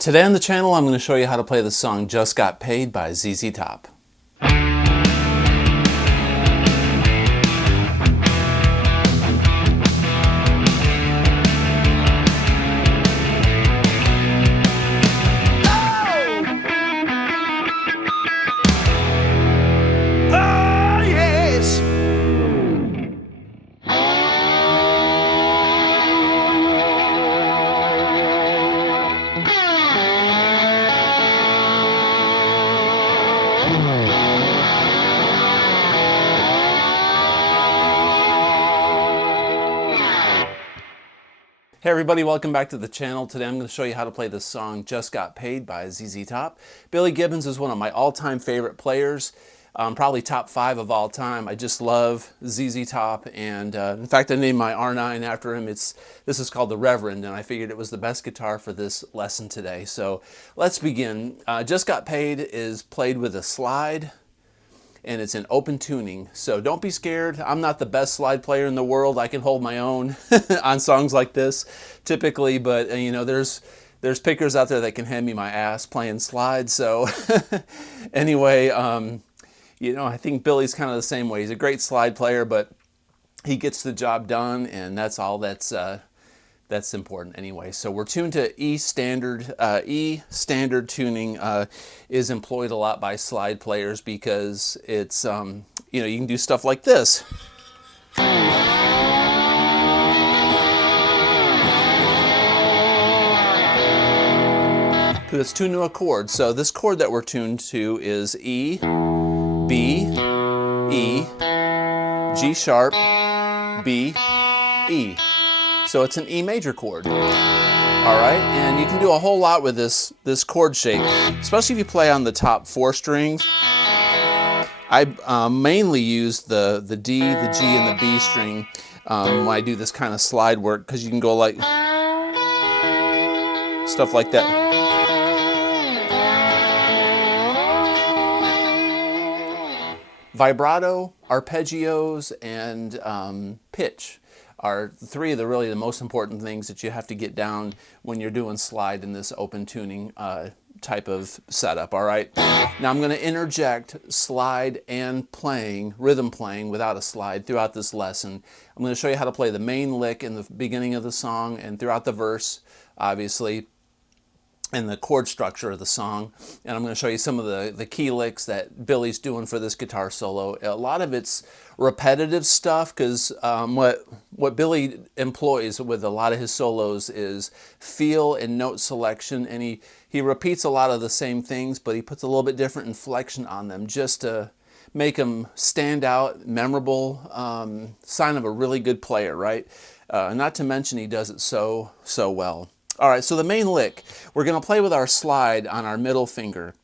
Today on the channel, I'm going to show you how to play the song Just Got Paid by ZZ Top. Hey everybody, welcome back to the channel. Today I'm going to show you how to play this song Just Got Paid by ZZ Top. Billy Gibbons is one of my all-time favorite players, probably top 5 of all time. I just love ZZ Top, and in fact I named my R9 after him. This is called the Reverend, and I figured it was the best guitar for this lesson today. So let's begin. Just Got Paid is played with a slide, and it's in open tuning, so don't be scared. I'm not the best slide player in the world. I can hold my own on songs like this typically, but you know, there's pickers out there that can hand me my ass playing slides. So anyway, you know, I think Billy's kind of the same way. He's a great slide player, but he gets the job done, and that's all that's important anyway. So we're tuned to E standard. E standard tuning is employed a lot by slide players because it's, you know, you can do stuff like this. Because it's tuned to a chord. So this chord that we're tuned to is E, B, E, G sharp, B, E. So it's an E major chord, all right? And you can do a whole lot with this chord shape, especially if you play on the top 4 strings. I mainly use the D, the G, and the B string when I do this kind of slide work, because you can go like, stuff like that. Vibrato, arpeggios, and pitch are 3 of the most important things that you have to get down when you're doing slide in this open tuning type of setup, all right? Now I'm going to interject slide and playing, rhythm playing without a slide throughout this lesson. I'm going to show you how to play the main lick in the beginning of the song and throughout the verse, obviously, and the chord structure of the song, and I'm going to show you some of the key licks that Billy's doing for this guitar solo. A lot of it's repetitive stuff, because what Billy employs with a lot of his solos is feel and note selection, and he repeats a lot of the same things, but he puts a little bit different inflection on them just to make them stand out, memorable, sign of a really good player, right? Not to mention he does it so well. All right, so the main lick, we're going to play with our slide on our middle finger,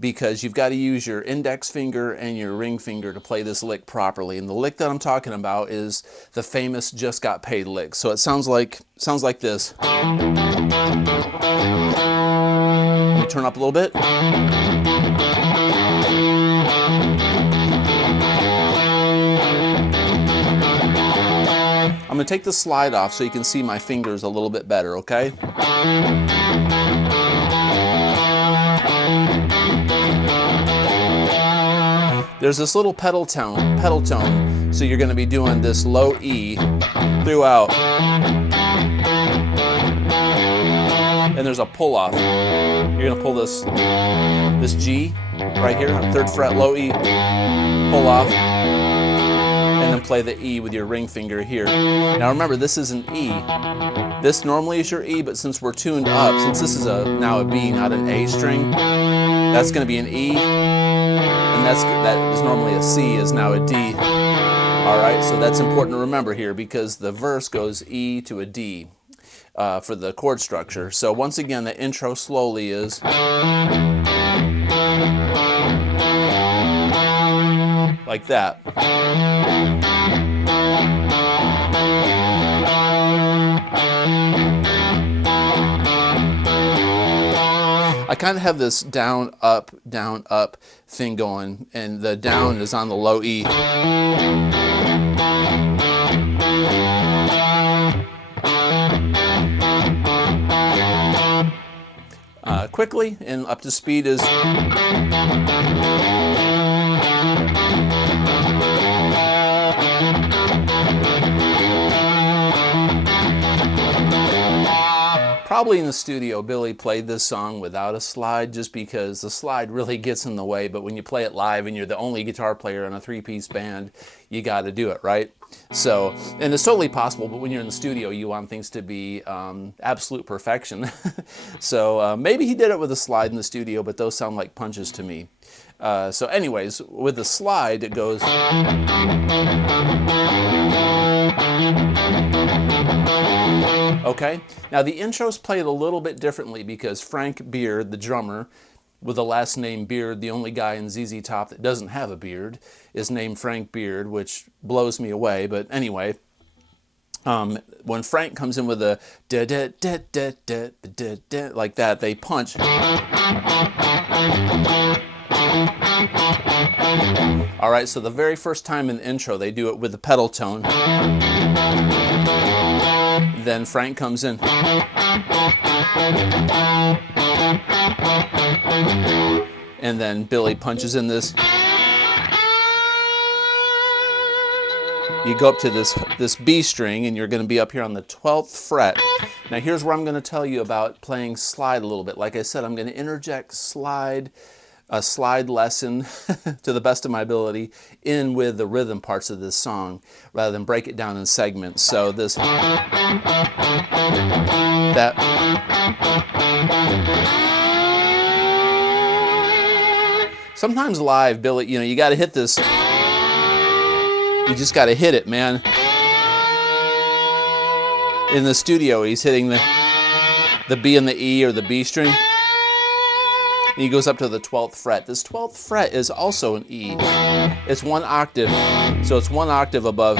because you've got to use your index finger and your ring finger to play this lick properly. And the lick that I'm talking about is the famous Just Got Paid lick. So it sounds like this. Let me turn up a little bit. I'm going to take the slide off so you can see my fingers a little bit better, okay? There's this little pedal tone, so you're going to be doing this low E throughout. And there's a pull off. You're going to pull this G right here, 3rd fret, low E, pull off, and then play the E with your ring finger here. Now remember, this is an E. This normally is your E, but since we're tuned up, since this is now a B, not an A string, that's going to be an E, and that is normally a C, is now a D. All right, so that's important to remember here, because the verse goes E to a D for the chord structure. So once again, the intro slowly is like that. I kind of have this down, up thing going, and the down is on the low E. quickly, and up to speed is... Probably in the studio, Billy played this song without a slide just because the slide really gets in the way, but when you play it live and you're the only guitar player in a three-piece band, you got to do it, right? So, and it's totally possible, but when you're in the studio, you want things to be absolute perfection. So maybe he did it with a slide in the studio, but those sound like punches to me. So anyways, with the slide, it goes... Okay, now the intro's played a little bit differently because Frank Beard, the drummer, with the last name Beard, the only guy in ZZ Top that doesn't have a beard, is named Frank Beard, which blows me away. But anyway, when Frank comes in with a da da da da da da da like that, they punch. All right, so the very first time in the intro, they do it with the pedal tone. Then Frank comes in. And then Billy punches in this. You go up to this B string, and you're going to be up here on the 12th fret. Now here's where I'm going to tell you about playing slide a little bit. Like I said, I'm going to interject a slide lesson to the best of my ability in with the rhythm parts of this song rather than break it down in segments. So this, that, sometimes live, Billy, you know, you got to hit this. You just got to hit it, man. In the studio, he's hitting the B and the E or the B string. And he goes up to the 12th fret. This 12th fret is also an E. It's one octave, so it's one octave above.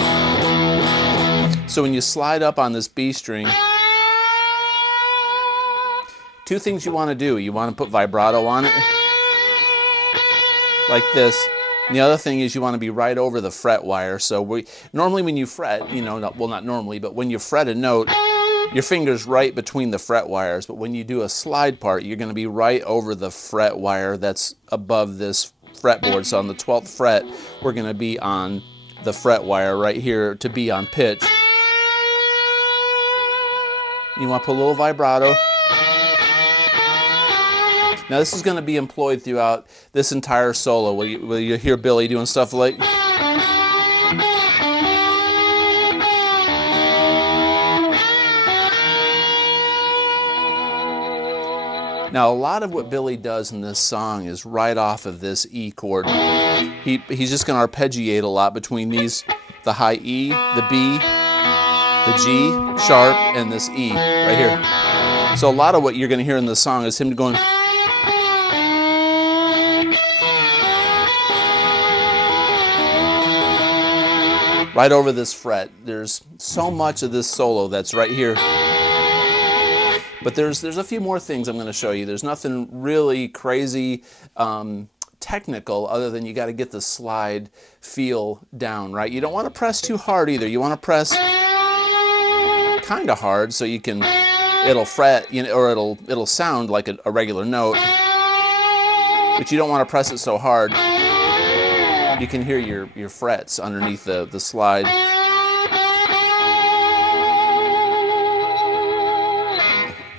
So when you slide up on this B string, two things you want to do. You want to put vibrato on it, like this. And the other thing is you want to be right over the fret wire. So normally when you fret, you know, well, not normally, but when you fret a note, your finger's right between the fret wires, but when you do a slide part, you're going to be right over the fret wire that's above this fretboard. So on the 12th fret, we're going to be on the fret wire right here to be on pitch. You want to put a little vibrato. Now this is going to be employed throughout this entire solo, where you hear Billy doing stuff like... Now, a lot of what Billy does in this song is right off of this E chord. He's just going to arpeggiate a lot between these, the high E, the B, the G sharp, and this E right here. So a lot of what you're going to hear in this song is him going... right over this fret. There's so much of this solo that's right here. But there's a few more things I'm going to show you. There's nothing really crazy technical other than you got to get the slide feel down, right? You don't want to press too hard either. You want to press kind of hard so you can, it'll fret, you know, or it'll sound like a regular note. But you don't want to press it so hard. You can hear your frets underneath the slide.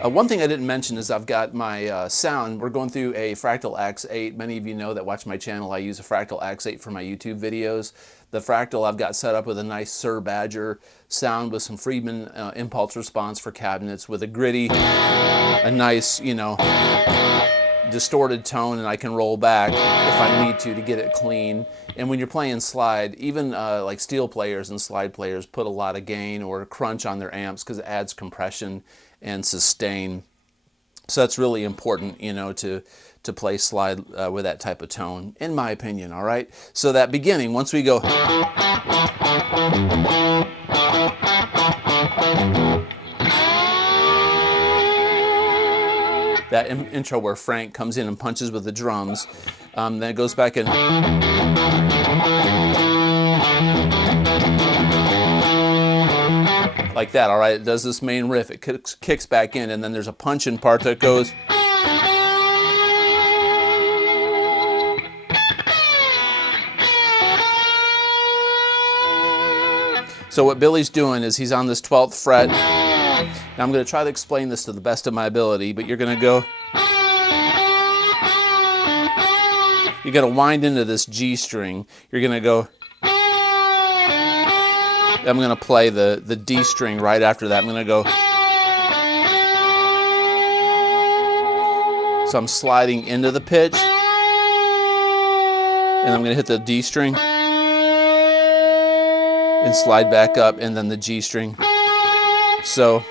One thing I didn't mention is I've got my sound. We're going through a Fractal X8. Many of you know that watch my channel. I use a Fractal X8 for my YouTube videos. The Fractal I've got set up with a nice Sir Badger sound with some Friedman impulse response for cabinets with a gritty, a nice, you know, distorted tone, and I can roll back if I need to get it clean. And when you're playing slide, even like steel players and slide players put a lot of gain or crunch on their amps because it adds compression and sustain. So that's really important, you know, to play slide with that type of tone, in my opinion, all right? So that beginning, once we go... that intro where Frank comes in and punches with the drums, then it goes back and... like that, all right? It does this main riff, it kicks back in, and then there's a punch-in part that goes... So what Billy's doing is he's on this 12th fret. Now I'm going to try to explain this to the best of my ability, but you're going to go, you're going to wind into this G string. You're going to go, I'm going to play the D string right after that. I'm going to go, so I'm sliding into the pitch, and I'm going to hit the D string, and slide back up, and then the G string. So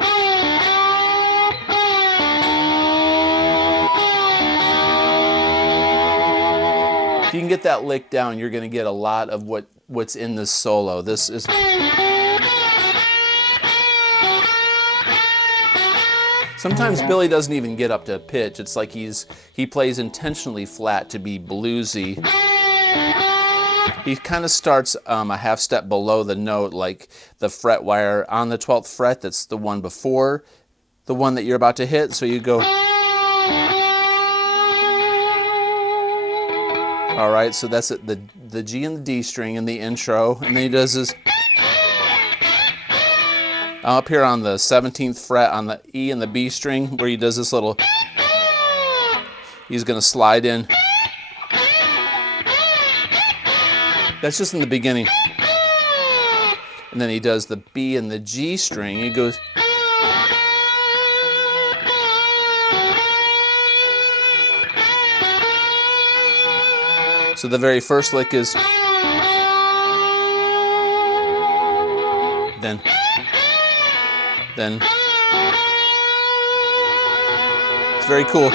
if you can get that lick down, you're going to get a lot of what's in this solo. This is sometimes Billy doesn't even get up to pitch. It's like he plays intentionally flat to be bluesy. He kind of starts a half step below the note, like the fret wire on the 12th fret. That's the one before the one that you're about to hit. So you go. All right, so that's it, the G and the D string in the intro, and then he does this. Up here on the 17th fret on the E and the B string, where he does this little, he's going to slide in. That's just in the beginning. And then he does the B and the G string. He goes. So the very first lick is. Then. It's very cool.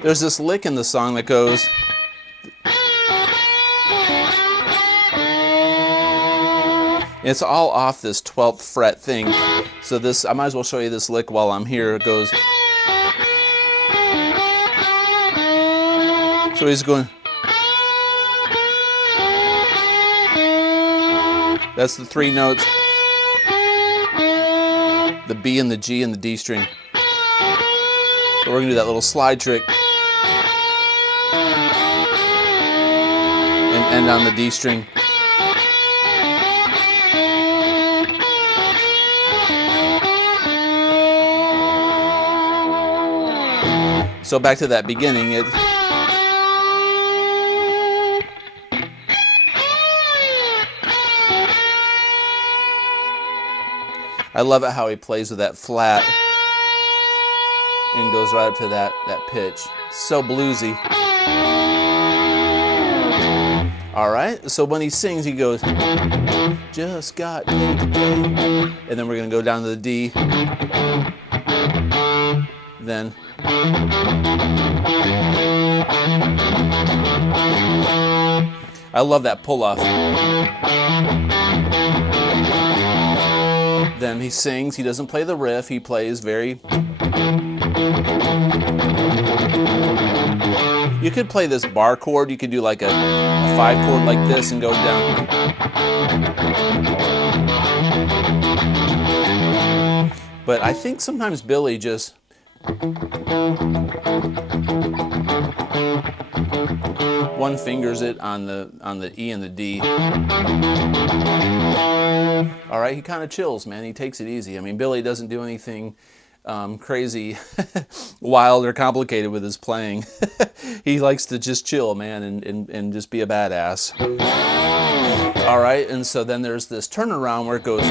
There's this lick in the song that goes. It's all off this 12th fret thing. So this, I might as well show you this lick while I'm here. It goes. So he's going. That's the three notes. The B and the G and the D string. But we're going to do that little slide trick. And end on the D string. So back to that beginning. I love it how he plays with that flat and goes right up to that pitch. So bluesy. All right, so when he sings, he goes, just got paid today. And then we're going to go down to the D. Then. I love that pull-off. Then he sings. He doesn't play the riff. He plays very. You could play this bar chord. You could do like a 5 chord like this and go down. But I think sometimes Billy just. One fingers it on the E and the D. All right, he kind of chills, man. He takes it easy. I mean, Billy doesn't do anything crazy, wild, or complicated with his playing. He likes to just chill, man, and just be a badass. All right, and so then there's this turnaround where it goes.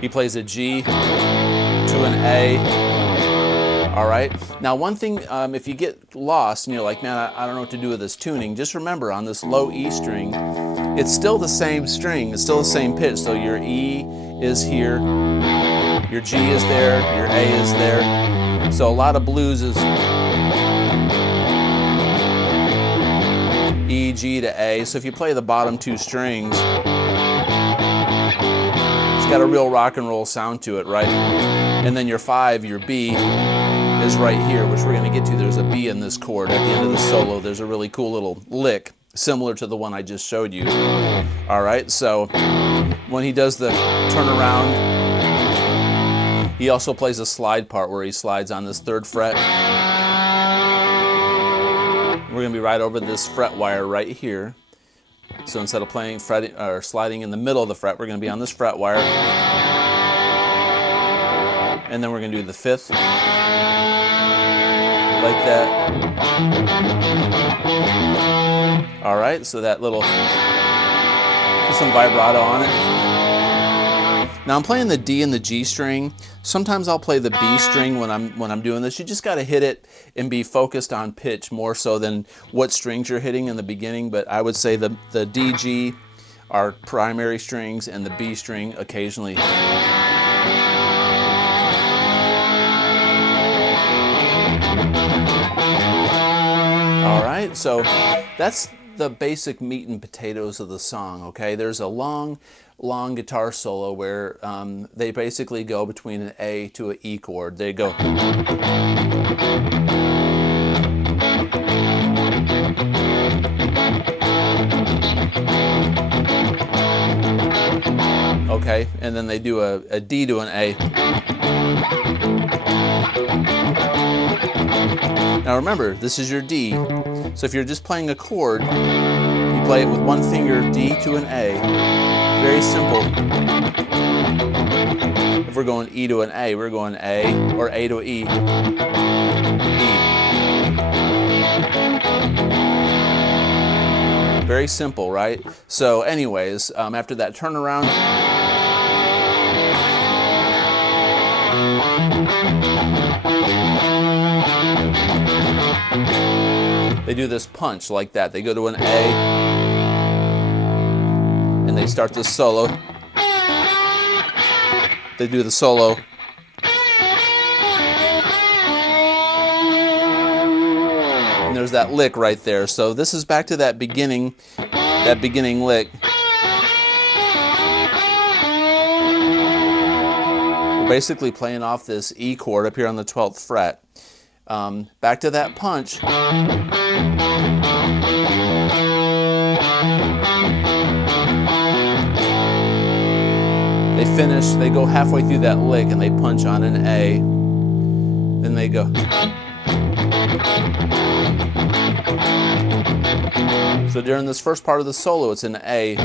He plays a G to an A. All right. Now, one thing, if you get lost and you're like, man, I don't know what to do with this tuning, just remember on this low E string, it's still the same string. It's still the same pitch. So your E is here, your G is there, your A is there. So a lot of blues is E, G to A. So if you play the bottom two strings, it's got a real rock and roll sound to it, right? And then your 5, your B, is right here, which we're going to get to. There's a B in this chord at the end of the solo. There's a really cool little lick similar to the one I just showed you. All right, so when he does the turnaround, he also plays a slide part where he slides on this 3rd fret. We're we're going to be right over this fret wire right here. So instead of playing fretting or sliding in the middle of the fret, we're going to be on this fret wire. And then we're going to do the 5th like that. All right, so that little, put some vibrato on it. Now I'm playing the D and the G string. Sometimes I'll play the B string when I'm doing this. You just got to hit it and be focused on pitch more so than what strings you're hitting in the beginning. But I would say the D, G are primary strings and the B string occasionally. All right, so that's the basic meat and potatoes of the song, okay? There's a long guitar solo where they basically go between an A to an E chord. They go. Okay, and then they do a D to an A. Now remember, this is your D, so if you're just playing a chord, you play it with one finger, D to an A. Very simple. If we're going E to an A, we're going A, or A to E, E. Very simple, right? So anyways, after that turnaround, they do this punch like that. They go to an A, and they start this solo. They do the solo. And there's that lick right there. So this is back to that beginning lick. We're basically playing off this E chord up here on the 12th fret. Back to that punch. They finish, they go halfway through that lick and they punch on an A. Then they go. So during this first part of the solo, it's an A. I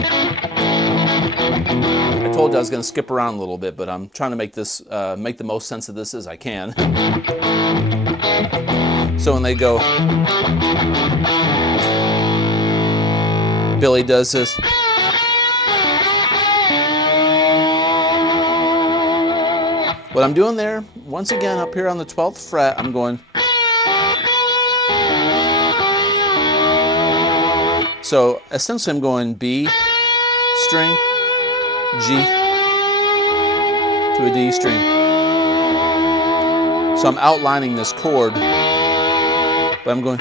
told you I was going to skip around a little bit, but I'm trying to make this make the most sense of this as I can. So when they go, Billy does this. What I'm doing there, once again up here on the 12th fret, I'm going. So essentially I'm going B string, G to a D string. So I'm outlining this chord, but I'm going.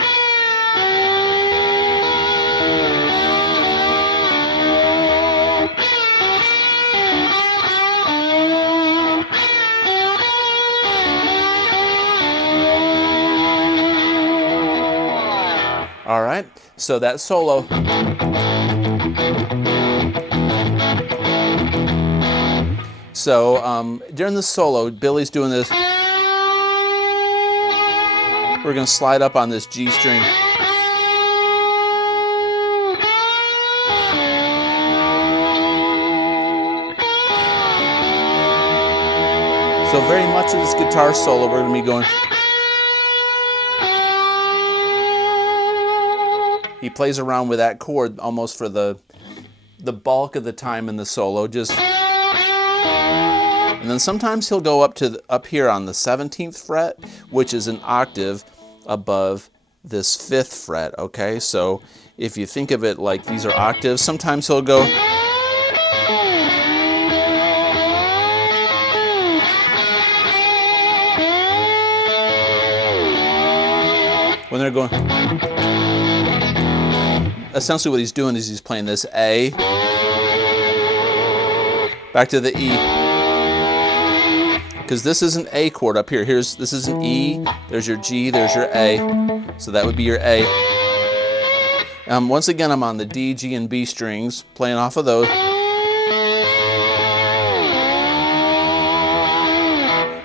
All right, so that solo. So during the solo, Billy's doing this. We're going to slide up on this G string. So very much of this guitar solo, we're going to be going. He plays around with that chord almost for the bulk of the time in the solo, just. And then sometimes he'll go up here on the 17th fret, which is an octave above this 5th fret, okay? So if you think of it like these are octaves, sometimes he'll go. When they're going. Essentially what he's doing is he's playing this A, back to the E. Because this is an A chord up here. This is an E, there's your G, there's your A. So that would be your A. Once again, I'm on the D, G, and B strings, playing off of those.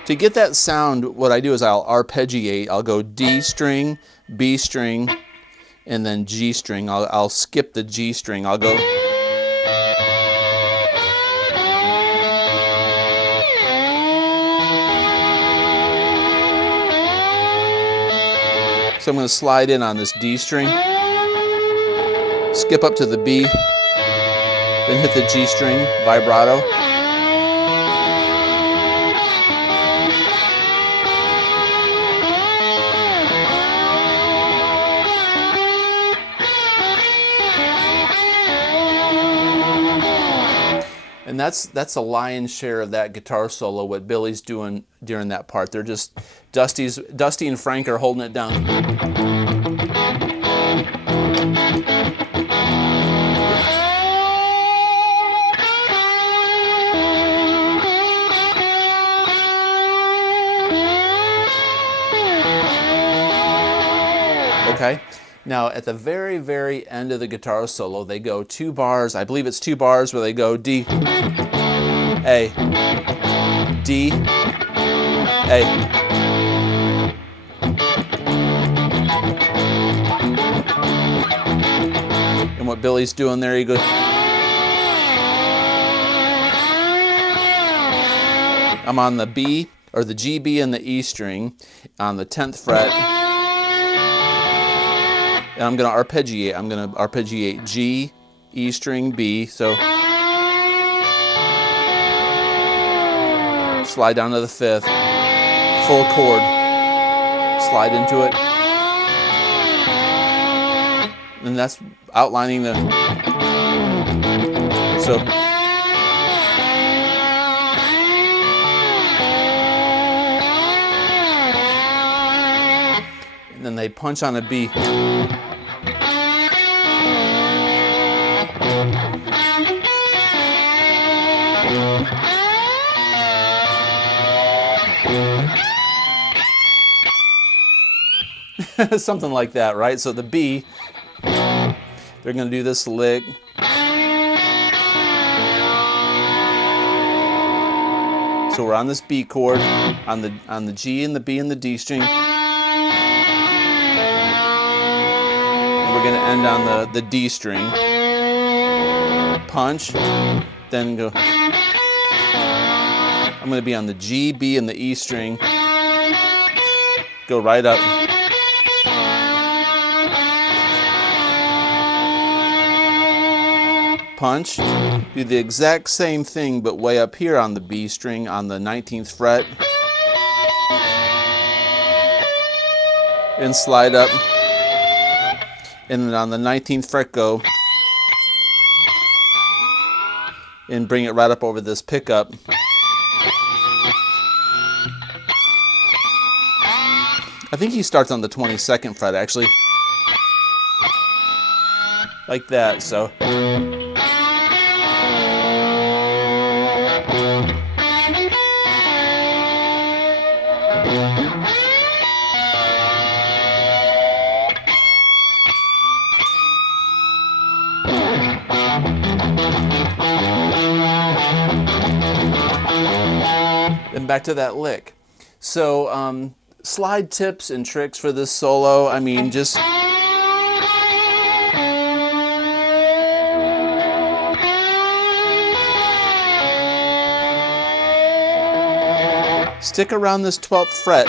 To get that sound, what I do is I'll arpeggiate. I'll go D string, B string, and then G string. I'll skip the G string. I'll go. So I'm going to slide in on this D string, skip up to the B, then hit the G string, vibrato. And that's a lion's share of that guitar solo, what Billy's doing during that part. They're just, Dusty and Frank are holding it down. Okay. Now, at the very, very end of the guitar solo, they go 2 bars. I believe it's 2 bars where they go D, A, D, A. And what Billy's doing there, he goes. I'm on the B, or the G, B, and the E string on the 10th fret. And I'm going to arpeggiate. I'm going to arpeggiate G, E string, B. So slide down to the 5th, full chord, slide into it. And that's outlining the. So. And then they punch on a B. Something like that, right? So the B, they're going to do this lick. So we're on this B chord, on the G and the B and the D string. And we're going to end on the D string. Punch, then go. I'm going to be on the G, B, and the E string. Go right up. Punch, do the exact same thing but way up here on the B string on the 19th fret, and slide up, and then on the 19th fret go and bring it right up over this pickup. I think he starts on the 22nd fret actually, like that. So and back to that lick. So slide tips and tricks for this solo. I mean, just stick around this 12th fret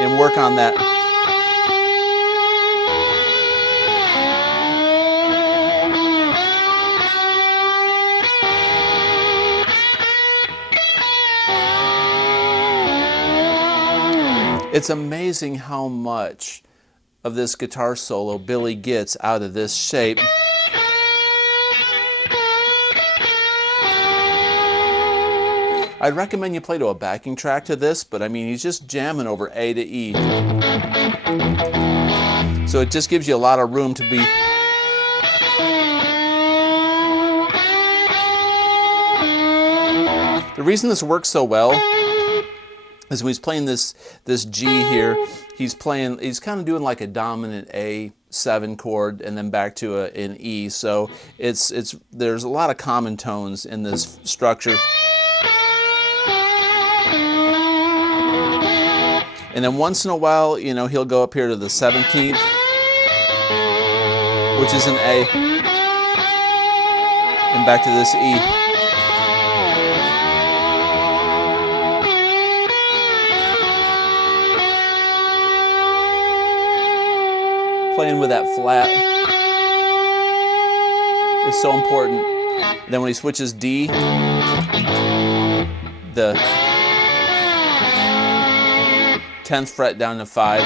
and work on that. It's amazing how much of this guitar solo Billy gets out of this shape. I'd recommend you play to a backing track to this, but I mean, he's just jamming over A to E. So it just gives you a lot of room to be. The reason this works so well is when he's playing this G here, he's kind of doing like a dominant A7 chord and then back to an E. So there's a lot of common tones in this structure. And then once in a while, you know, he'll go up here to the 17th which is an A, and back to this E. Playing with that flat is so important. Then when he switches D, the 10th fret down to 5,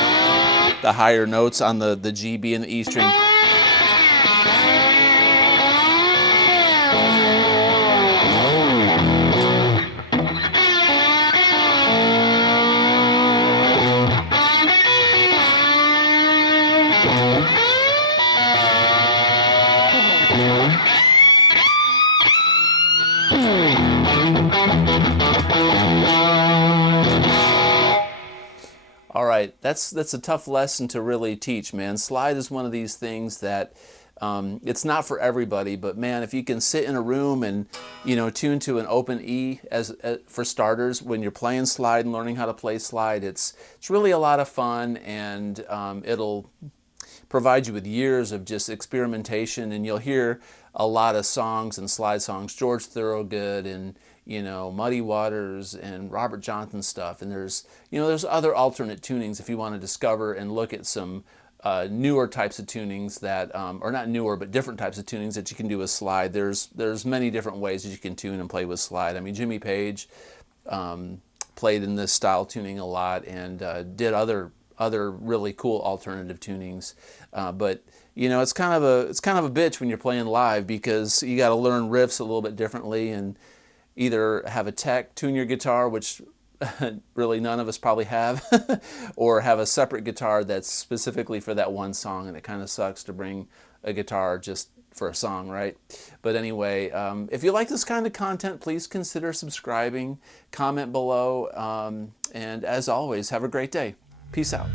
the higher notes on the G, B, and the E string. All right, that's a tough lesson to really teach, man. Slide is one of these things that it's not for everybody, but man, if you can sit in a room and tune to an open E as for starters when you're playing slide and learning how to play slide, it's really a lot of fun, and it'll provide you with years of just experimentation, and you'll hear a lot of songs and slide songs, George Thorogood and Muddy Waters and Robert Johnson stuff, and there's other alternate tunings if you want to discover and look at some newer types of tunings that, or not newer, but different types of tunings that you can do with slide. There's many different ways that you can tune and play with slide. I mean, Jimmy Page played in this style tuning a lot and did other really cool alternative tunings, but it's kind of a bitch when you're playing live, because you got to learn riffs a little bit differently and either have a tech tune your guitar, which really none of us probably have, or have a separate guitar that's specifically for that one song, and it kind of sucks to bring a guitar just for a song, right? But anyway, if you like this kind of content, please consider subscribing, comment below, and as always, have a great day. Peace out.